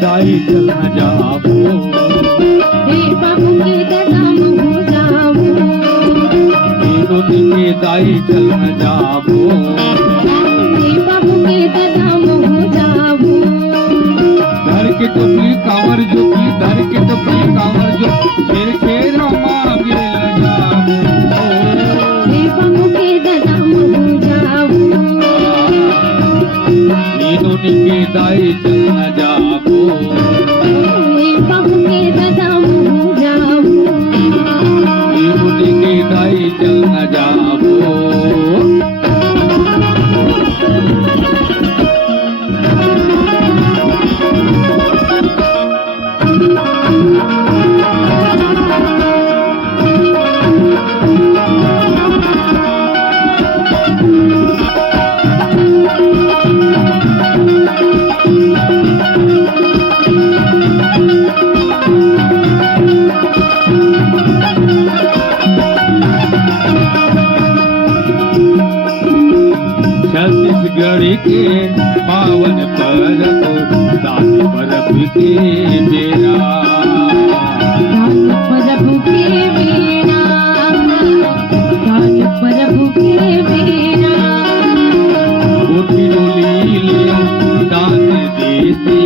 दाई चल न जाबो, हे बाबू के दाम हो जाबो, तीनों के दाई चल न जाबो, हे बाबू के दाम हो जाबो। धर के टोपली कांवर जो की, धर के टोपली कांवर जो शेर शेर मांगे ल जाबो, हे बाबू के दाम हो जाबो, तीनों के दाई चल न जाबो, हे बाबू के दाम हो जाबो, तीनों के दाई चल न जाबो। छत्तीसगढ़ के पावन पर्व दान पर्व के बेरा, दान प्रभु के बेरा, दान प्रभु के बेरा, कोठी डोली ले दान देते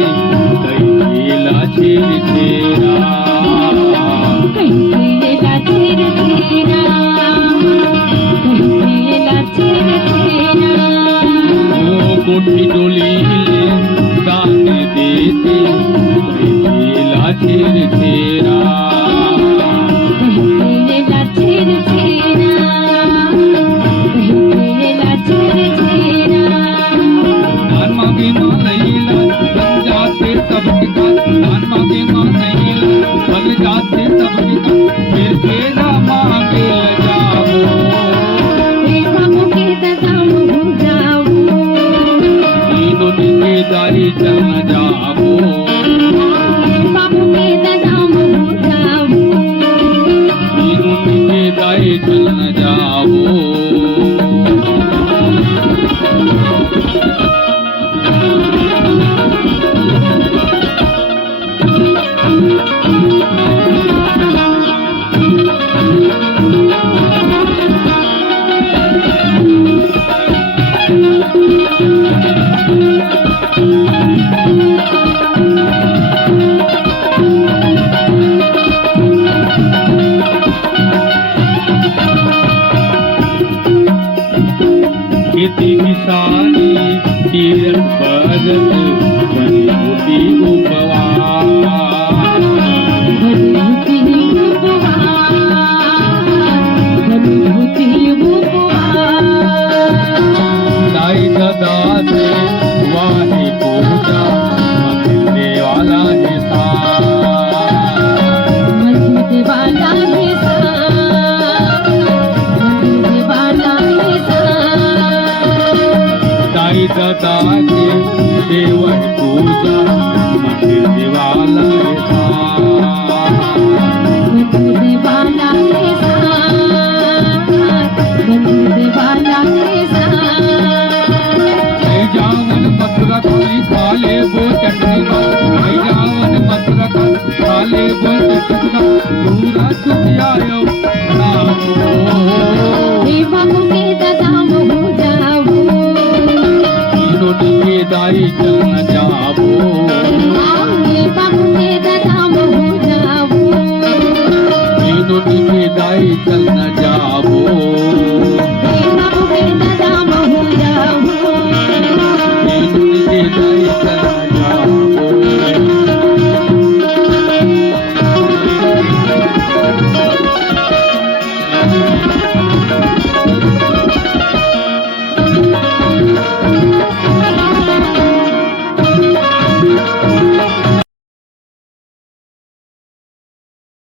कैला छेर छेरा, कैला छेर छेरा, कैला छेर छेरा, कोठी डोली ले दान देते कैला छेर छेरा, कैला छेर छेरा, कैला छेर छेरा। दान मांगे मां नहीं ला बन जाते सब ठिकान, दान मांगे मां नहीं ला बन जाते सब ठिकान, फिर केला मांगे ल जाबो, हे बाबू के दाम हो जाबो, तीनों के दाई चल न जाबो, हे बाबू के दाम हो जाबो, तीनों के दाई चल न जाबो। खेती किसानी तीरथ भजन बनी होती उपवास, भगवती उपवास, भगवती उपवास, दाई ददा से वाही पूजा मंदिर देवाला के साथ, मंदिर देवाला है साथ, मंदिर देवाला है साथ, दाई ददा के सेवन पूजा मंदिर देवाला के साथ, मंदिर देवाला है साथ, मंदिर देवाला है साथ। जावन मथुरा खा ले वो चटनी का, जावन मथुरा खा ले वो चटनी का, पूरा चुटियायो हे बाबू के दाम हो जाबो, तीनों के दाई चल न